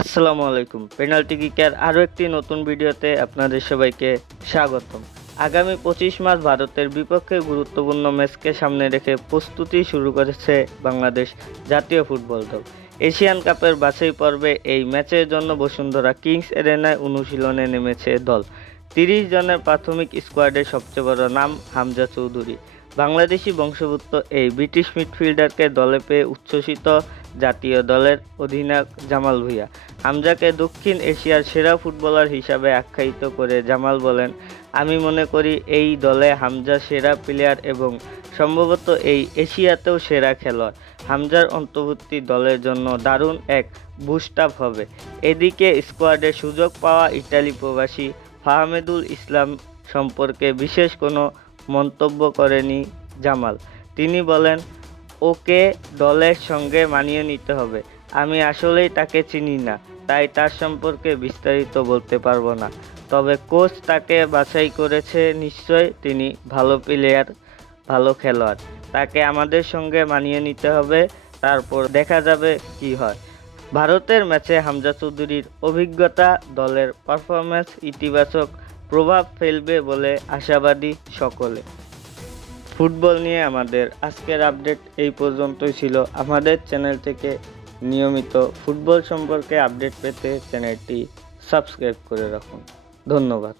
আসসালামু আলাইকুম। পেনাল্টি কিকের আরও একটি নতুন ভিডিওতে আপনাদের সবাইকে স্বাগতম। আগামী 25 মার্চ ভারতের বিপক্ষে গুরুত্বপূর্ণ ম্যাচকে সামনে রেখে প্রস্তুতি শুরু করেছে বাংলাদেশ জাতীয় ফুটবল দল। এশিয়ান কাপের বাছাই পর্বে এই ম্যাচের জন্য বসুন্ধরা কিংস এরেনায় অনুশীলনে নেমেছে দল। 30 জনের প্রাথমিক স্কোয়াডের সবচেয়ে বড় নাম হামজা চৌধুরী। বাংলাদেশি বংশোদ্ভূত এই ব্রিটিশ মিডফিল্ডারকে দলে পেয়ে উচ্ছ্বসিত জাতীয় দলের অধিনায়ক জামাল ভুঁইয়া। হামজাকে দক্ষিণ এশিয়ার সেরা ফুটবলার হিসাবে আখ্যায়িত করে জামাল বলেন, আমি মনে করি এই দলে হামজা সেরা প্লেয়ার এবং সম্ভবত এই এশিয়াতেও সেরা খেলোয়াড়। হামজার অন্তর্ভুক্তি দলের জন্য দারুণ এক বুস্ট আপ হবে। এদিকে স্কোয়াডে সুযোগ পাওয়া ইতালি প্রবাসী ফাহমেদুল ইসলাম সম্পর্কে বিশেষ কোনো মন্তব্য করেনি জামাল। তিনি বলেন, ওকে দলের সঙ্গে মানিয়ে নিতে হবে। আমি আসলেই তাকে চিনি না, তাই তার সম্পর্কে বিস্তারিত বলতে পারবো না। তবে কোচ তাকে বাছাই করেছে, নিশ্চয় তিনি ভালো প্লেয়ার, ভালো খেলোয়াড়। তাকে আমাদের সঙ্গে মানিয়ে নিতে হবে, তারপর দেখা যাবে কি হয়। ভারতের ম্যাচে হামজা চৌধুরীর অভিজ্ঞতা দলের পারফরম্যান্স ইতিবাচক প্রভাব ফেলবে বলে আশাবাদী সকলে। ফুটবল নিয়ে আমাদের আজকের আপডেট এই পর্যন্তই ছিল। আমাদের চ্যানেল থেকে নিয়মিত ফুটবল সম্পর্কে আপডেট পেতে চ্যানেলটি সাবস্ক্রাইব করে রাখুন। ধন্যবাদ।